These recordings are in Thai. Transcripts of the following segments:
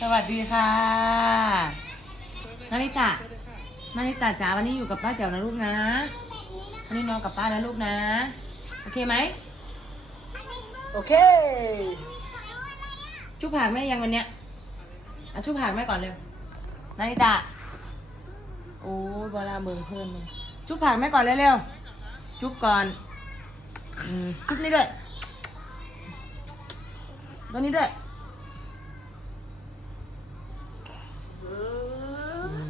สวัสดีค่ะนาริตะนาริตะจ๋าวันนี้อยู่กับป้าแจ๋วนะลูกนะวันนี้นอนกับป้านะลูกนะ โอเคไหมโอเคชุบผักแม่ยังวันเนี้ยอะชุบผักแม่ก่อนเร็วนาริตะโอ้ยเวลาเบิ่งเพิ่มเลยชุบผักแม่ก่อนเร็วๆจุบก่อนอืมจุบนี่ด้วยตัวนี้ด้วยอื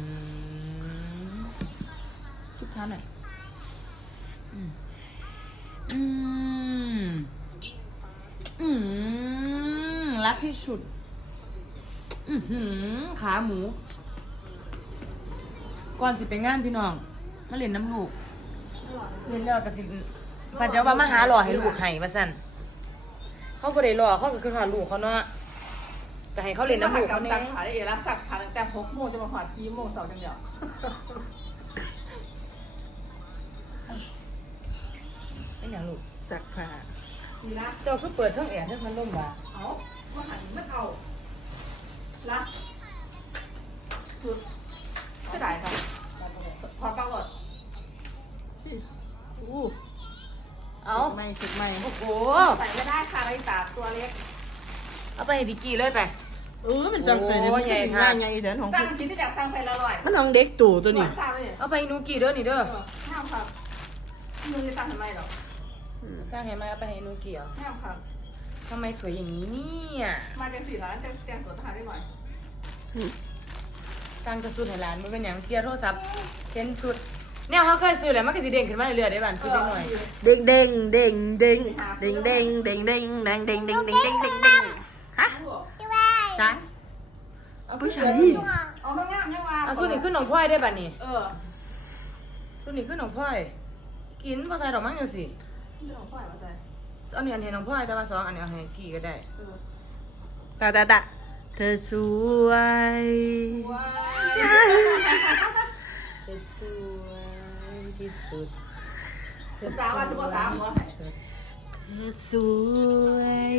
มจุบเท้าหน่อยอืมอืมอืมรัก ที่สุด อือหือ ขาหมู ก่อนสิไปงานพี่น้อง มาเล่นน้ำลูกเล่นแล้วก็สิป้าเจ้าว่ามาหาหล่อให้ลูกให้ว่าสั่นเขาก็ได้หล่อเขาก็คือหาลูกเขาเนาะแต่ให้เขาเล่นน้ำลูกเขาสัเนี่ยกผ่าได้เอรักสักผ่าตั้งแต่หกโมงจะมาผ่าสี่โมงเสาร์จังเดียวเป็นอย่างลูกสักผ้าดีละเจ้าคือเปิดเครื่องแอร์เครื่องพัดลมว่ะ เอามาหันมันเอาละสุดจะได้ครับพอปังหลดอู้เอาสุดไหม่สุดไหม่โอ้โหใส่ไม่ได้ค่ะไรตาตัวเล็ก เอาไปให้พี่กี้เลยไปเออเป็นสังใส่เนี่ยมันโอ้ใหญ่เป็นค่ะว่าไงเดี๋ยวของสั่งกินที่จากสั่งใส่ละร้อยมันน้องเด็กตู่ตัวนี้สั่งเลยเอาไปให้หนูกี้เด้อนี่เด้อเออห้ามครับมึงจะสั่งทำไมหรอจ้างให้มาเอาไปให้หนูกี้เหรอห้ามครับ ทำไมสวยอย่างนี้เนี่ยมาจังสี่แล้วจะแจ้งตัวทหารได้หน่อยสั่งจะสุดให้หลานมันเป็นอย่างเคลียร์โทรศัพท์เห็นสุดเนี่ยเขาเคยซื้อแล้วมันก็สิเด้งขึ้นมาเรื่อยๆได้บ้านซื้อได้หน่อยเด้งเด้งเด้งเด้งเด้งเด้งเด้งเด้งเด้งเด้งเด้งเด้งเด้งเด้งเด้งฮะจ้าเอาผู้ขึ้นชายเอาไม่งามยังว่าเอาสุดนี่ขึ้นหนองพลอยได้บ้านนี่เออสุดนี่ขึ้นหนองพลอย กินพอใส่ดอกมั้งอยู่สิเรื่องของพ่อมาใจ เอาเนี่ยอันเห็นหนองพลอยแต่ว่าสองอันนี้เอาให้กี่ก็ได้เออตาตาตาเธอสวยว้าเธอสวยที่สุดยสาวว่าทุกภาษาหัวเธอสวย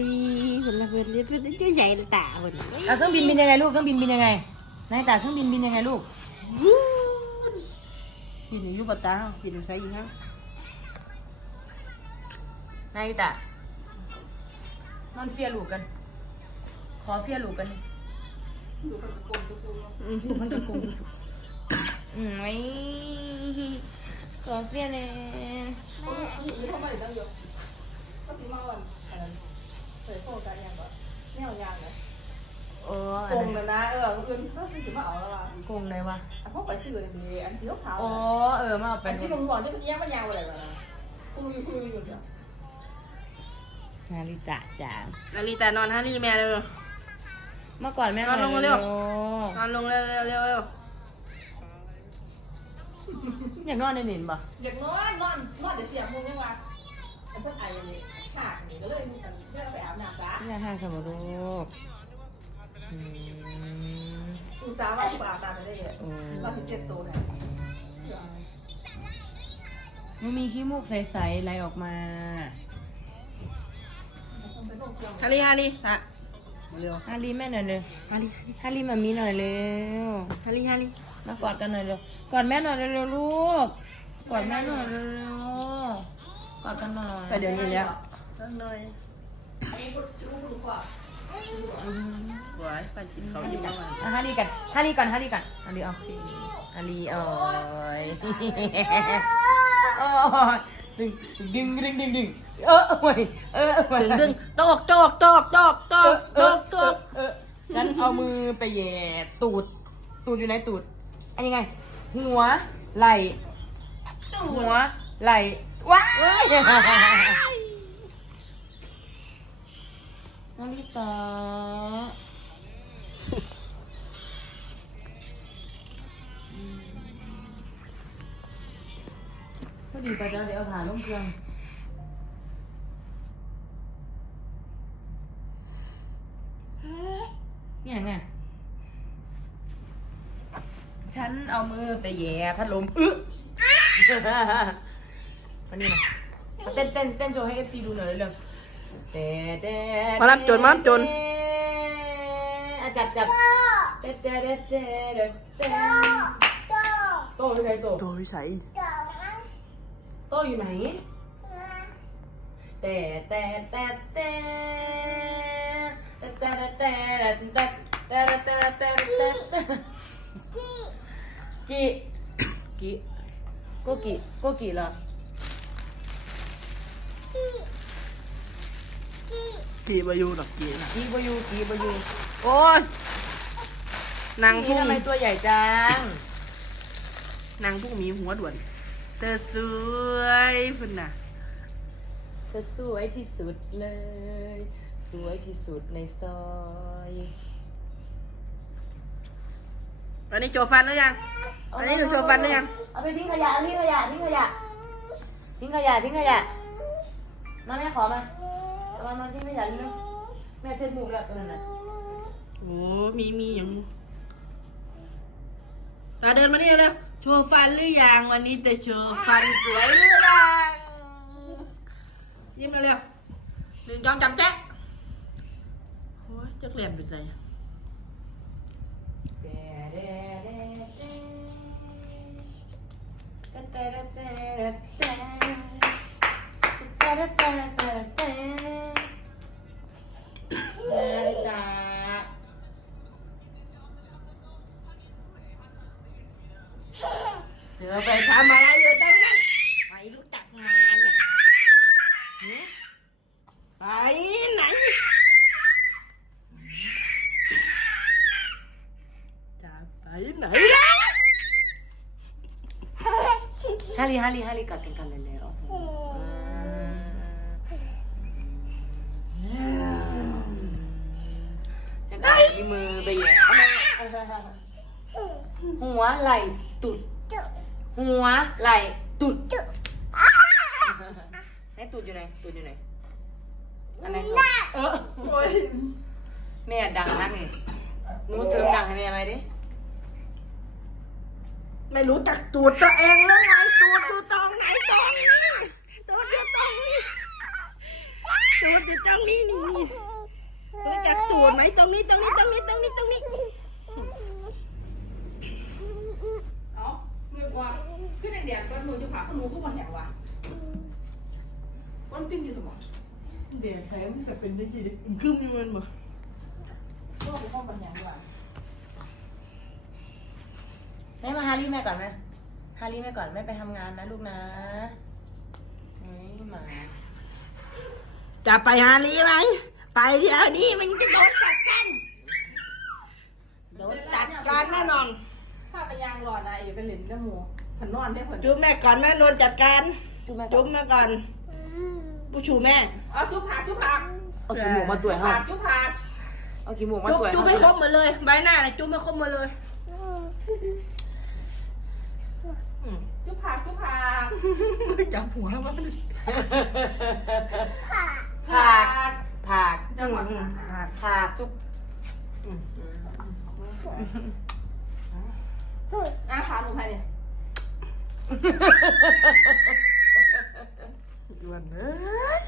เวลาเวลาเวลาเจ้าใหญ่ตาเวลาเอาเครื่องบินบินยังไงลูกเครื่องบินบินยังไงนายตาเครื่องบินบินยังไงลูกกินอยู่ปะตากินใส่อีกฮะ นายตานอนเฟียลูกกัน ขอเฟียลูกกันอยู่กับกลมตัวสูงลูกมันกระกุงที่สุดอืมไม่ขอเฟียเลยเขาอยู่อยู่ทำไมต้องยกก็สิมาวันอันนั้นเคยโฟกัสยังก่อนแนวยางเลยโอ้กงนะนะเอออื่นก็สิมาเอาแล้วว่ะโกงเลยวะอันพวกไปซื้อเลยดีอันสีขาวโอ้เออมาเอาไปอันที่มึงบอกจะเป็นยังมันยาวอะไรวะคุณรู้คุณรู้อยู่เดียว นาริตะจ๋านาลีตานอนฮารีแม่เลยเมื่อก่อนแม่นอนลงเร็วโอ้นอนลงเร็วเร็วเร็วเร็วอยากนอนในหนินปะอยากนอนนอนนอนเดี๋ยวเสียมุมยังวะไอ้พวกไอ้ยังนี่หักนี่ก็เลยมึงกันเรื่องไปอาบน้ำซะนี่ห้างสมุทรลูกอืมอุตส่าห์ว่ากูอาบน้ำไปได้เลยโอ้เราสิเจ็ดตัวเนี่ยมันมีขี้มูกใสๆไหลออกมา ฮารีฮารีฮะเร็วฮารีแม่หน่อยเร็วฮารีฮารีมามีหน่อยเร็วฮารีฮารีมากอดกันหน่อยเร็วกอดแม่หน่อยเร็วๆลูกกอดแม่หน่อยเร็วๆกอดกันหน่อยไปเดี๋ยวนี้แล้วตั้งหน่อยอันนี้กูชูกูขวาหวายไปกินเขาวอยู่บ้างอะฮารีกันฮารีก่อนฮารีก่อนฮารีเอาฮารีเอ้ยโอ้ย ดึงดึงดึงดึงดึงเออโอ้ยเออโอ้ยดึงดึงตอกตอกตอกตอกตอกตอกตอกเออฉันเอามือไปแหย่ตูด ตูดอยู่ในตูดอันยังไง หัวไหล่หัวไหล่ว้ายนาริตา ดีไปแล้วเดี๋ยวเอาผ่าลงเครื่องเนี่ยไงฉันเอามือไปแหย่พัดลมอึ๊ะมานี่มาเอาเต้นเต้นเต้นโชว์ให้ FC ดูหน่อยเร็วเต้เต้มารับโจรมารับโจรอะจับจับเด็ดเด็ดเด็ดเด็ดเด็ดเด็ดโต้ไม่ใช่โต้โดยใส่ โต้อยู่ไหน แต่แต่แต่แต่แต่แต่แต่แต่แต่แต่แต่แต่แต่กี่กี่กูกี่กูกี่เหรอกีบายูดอกกีนะกี่บอยูกี่บอยูโอ้ยนางนี่พุ่งทำไมตัวใหญ่จังนางพุ่งมีหัวด่วน เธอสวยพุ่นน่ะ เธอสวยที่สุดเลย สวยที่สุดในซอยตอนนี้โจฟันหรือยังอันนี้หนูโชว์ฟันหรือยัง เอาไปทิ้งขยะเอาทิ้งขยะทิ้งขยะ ทิ้งขยะทิ้งขยะ มาแม่ขอมาเอามามาทิ้งขยะนี่นะแม่เซ็ตหมูแล้วตัวนั้นน่ะโอ้มีมีอย่างตาเดินมานี่แล้ว โชว์ฟันหรือยังวันนี้แต่โชว์ฟันสวยหรือยังยิ้มมาเร็วหนึ่งจองจำแจ๊ะโอ้ยจักเรียนไปใจเด้เด้เด้เด้เด้เด้เด้เด้ Halli, Halli, Halli, Gott, Galileo. Thế nào, đi mơ bây giờ. Hóa lại tụt. Hóa lại tụt. Này tụt vô này, tụt vô này. Anh này xuống. Ờ. Mẹ đằng ăn này. Nó sớm đằng hay mẹ mày đấy. ไม่รู้จักตรวจตัวเองแล้วไงตรวจตัวตรงไหนตรงนี้ตูดอยู่ตรงนี้ตูดอยู่ตรงนี้นี่นี่รู้จักตรวจไหมตรงนี้ตรงนี้ตรงนี้ตรงนี้ตรงนี้เอ้าเงินว่าขึ้นแดงๆตอนหนูจะผ่าขนูก็ว่าแหงวะมันปิ้งอยี่สมองแดดแสงแต่เป็นได้ยี่ดิขึ้นอยู่มันบ่ก็ว่ามันแหงว่ะ แม่มาฮารี่แม่ก่อนไหมฮารี่แม่ก่อนแม่ไปทำงานนะลูกนะเฮ้ยหมา จะไปหาลีไหม ไปเดี๋ยวนี้มันจะโดนจัดกัน โดนจัดการแน่นอน ถ้าไปยางรอนะอย่าไปเล่นน้ำหมูผันนอนได้ผลจุ๊บแม่ก่อนแม่โดนจัดการ จุ๊บแม่ก่อจุ๊นบแม่ก่อนผู้ชูแม่ เอาจุ๊บผักจุ๊บผักเอาขี้หมูกมาตัวผัห้ากจุ๊บผักเอาขี้หมูกมาจุ๊บตัวจุ๊บไม่ครบหมดเลย ใบหน้าเลยจุ๊บไม่ครบหมดเลยอืมจุ๊บ ผักจุ๊บผักจับหัวแล้วมันผักผักจังหวะอืมผักผักจุ๊บอืมอะขาหนูใครเนี่ยด่วนเอ้ย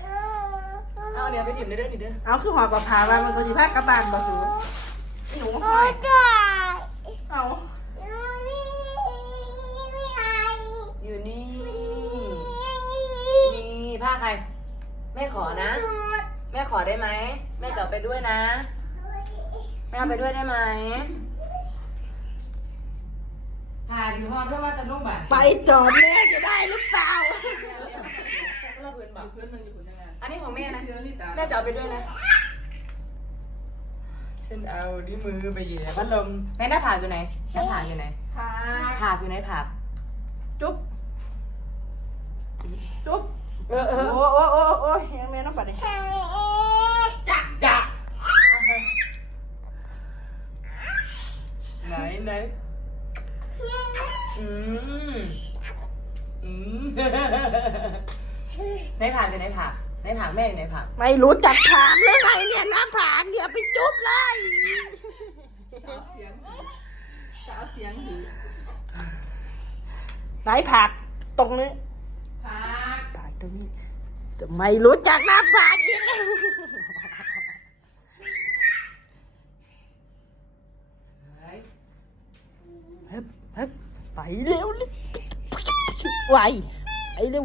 เอาเนี่ยไปถิ่มในเด้อนี่เด้อเอาคือหอบปลาพาว่ามันก็สิพากลับบ้านบ่สูไอ้หนูเอาอยู่ ม่ขอนะ แม่ขอได้ไหม แม่จะเอาไปด้วยนะ แม่เอาไปด้วยได้ไหมผ่าอยู่ห้องเพื่อว่าจะนุ่มบ่ะไปต่อแม่จะได้หรือเปล่า เราพื้นบ่ะเพื่อนมันอยู่คนยังไงอันนี้ของแม่นะเสื้อลิตาแม่จะเอาไปด้วยนะ ฉันเอาที่มือไปเหยียบพัดลมไหนหน้าผากอยู่ไหน หน้าผากอยู่ไหนผักผากอยู่ไหนผากจุ๊บ จุ๊บ เออเออโอ้โอ้โอ้โอ้ยยังแม่น้องปัดดิจักจักไหนไหนอืมอืมไหนผากอยู่ไหนผากไหนผากแม่อยู่ไหนผากไม่รู้จักผากเลยไงเนี่ยหน้าผากเดี๋ยวไปจุ๊บเลยสาวเสียงหือสาวเสียงหือไหนผากตรงนี้ผักผาก ตรงนี้จะไม่รู้จักน้ำปากอีกเฮ้ยเฮ้ยไปเร็วเลยไวไปเร็ว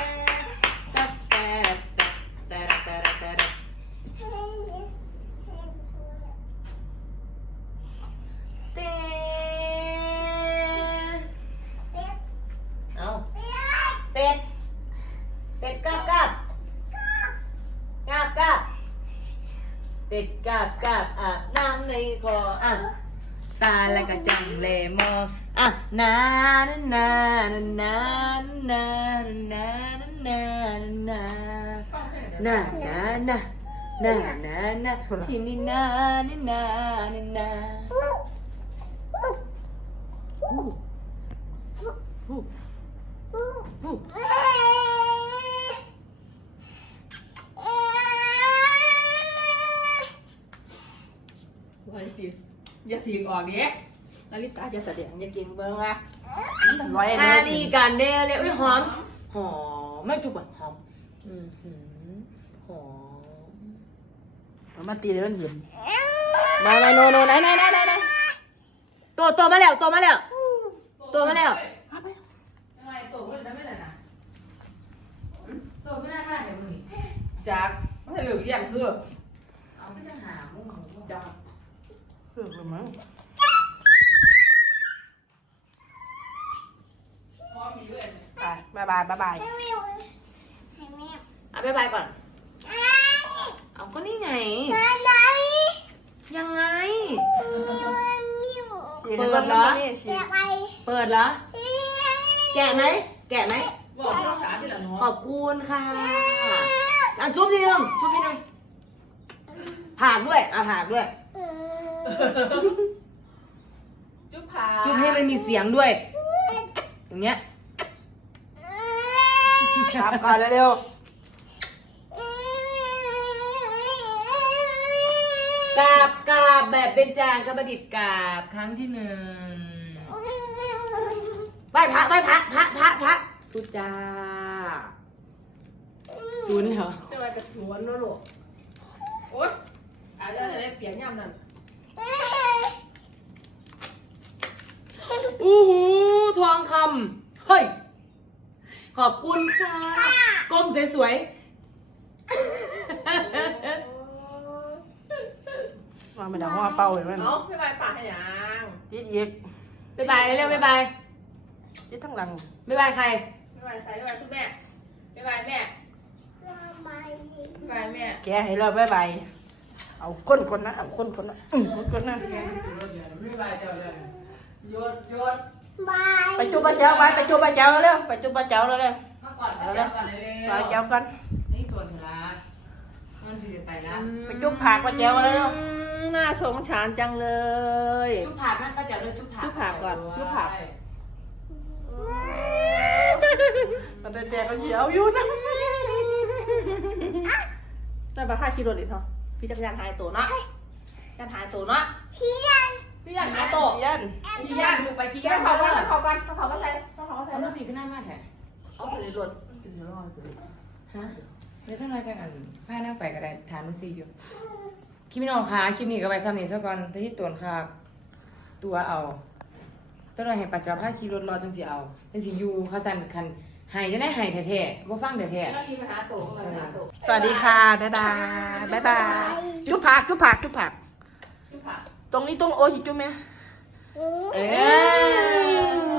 เป็ดกาบกาบอาบน้ำในคออะตาแล้วก็จังเลยมองอะนานานานานานานานานานานานานานานาที่นี่นานี่นานี่นาฮู้ไว้ สิอย่าสีกออกดินาริตาจะแสดงอย่าเก่งเบิ้งอะไว้เลอายลีกันเดเลยอุ้ยหอมหอมไม่จุบอะหอมอือหือหอมมาตีเลยมันเห็นมามาโนโนไหนไหนไหนไหนไหนตัวตัวมาแล้วตัวมาแล้วตัวมาแล้วมาไปทำไมตัวมันจะไม่เลยนะตัวไม่ได้มากเลยมึงจากไม่ใช่เหลือเยี่ยมคือเอาไม่จะหามุ้ง จาก เลิกเลยมั้งพ่อพี่ด้วยไปบายบายบายบายอะบ๊ายบายก่อน เอาก็นี่ไง ยังไงเสียงต้นน้ำนี่เสียงเปิดเหรอ แกะไหม แกะไหม บอกที่รักษาที่ละเนาะขอบคุณค่ะอะจุ๊บทีนึงจุ๊บทีนึงผากด้วยอะผากด้วย จุ๊บผาจุ๊บให้มันมีเสียงด้วย อย่างเงี้ยตามก่อนเร็วกราบกราบแบบเป็นจางกระบดิษฐ์กราบครั้งที่หนึ่งไหว้พระไหว้พระพระพระพระทุจ้าศูนย์เหรอ จะไปกระสวนแล้วลูกโอ๊ยอาจจะได้เปลี่ยนย่ำนั่น อู้หูทองคำเฮ้ย ขอบคุณค่ะก้มสวยๆมาไม่ได้หัวเป่าเลยมันเอ้าไม่ไปป่าให้ยังติดอีกๆบ๊ายบายเร็วๆบ๊ายบายติดทั้งหลังบ๊ายบายใครไม่ไปใครไม่ไปคุณแม่ไม่ไปแม่ไม่ไปแม่ แกให้เราบายบาย เอาก้นคนนะเอาก้นคนนะอืมก้นคนนะบ๊ายบายเจ้าเลยโยนโยนไปจุบปลาเจ้าไปไปจุบปลาเจ้าเร็วไปจุบปลาเจ้าเร็วมาก่อนมาเจ้าก่อนเลยปลาเจ้ากันนี่ตัวเธอละมันสิไปละไปจุบผักปลาเจ้าเร็วน่าสงสารจังเลยจุ๊บผักนั่นก็จะด้วยจุ๊บผักจุ๊บผักก่อนจุ๊บผักมันแต่ก็เหี่ยวอยู่นะได้ปลาค่าคิโลลิตรเหรอ พี่จักรยานหายตัวเนาะจักรยานหายตัวเนาะพี่ยันพี่ยันหายตัวยันขี้ย่านดูไปขี้พี่ย่ายันนเผากันเผากันเผากันใส่เผากันใส่เอาลูกสีขึ้นหน้ามาแถะเอาไปเลยหล่นฮะไม่ใช่มาจากอันผ้าหน้าไปก็ได้ทานลูกสีอยู่คลิปนี้น้องคะคลิปนี้ก็ไปซ้ำนี่ซะก่อนแต่ที่ตัวค่ะตัวเอาต้องเราให้ปัจจัยผ้าขี่รถรอจังสิเอาจังสิอยู่เขาจันคันใหายจะได้ใหายแท้ๆบ่ฟังแท้แล้วมีปัญหาตัวเข้ามาหาตัวสวัสดีค่ะ บ๊ายบาย บ๊ายบาย จุบผักจุบผักจุบผัก จุ๊บผักตรงนี้ต้องโอ้ยจุบไหมๆเออ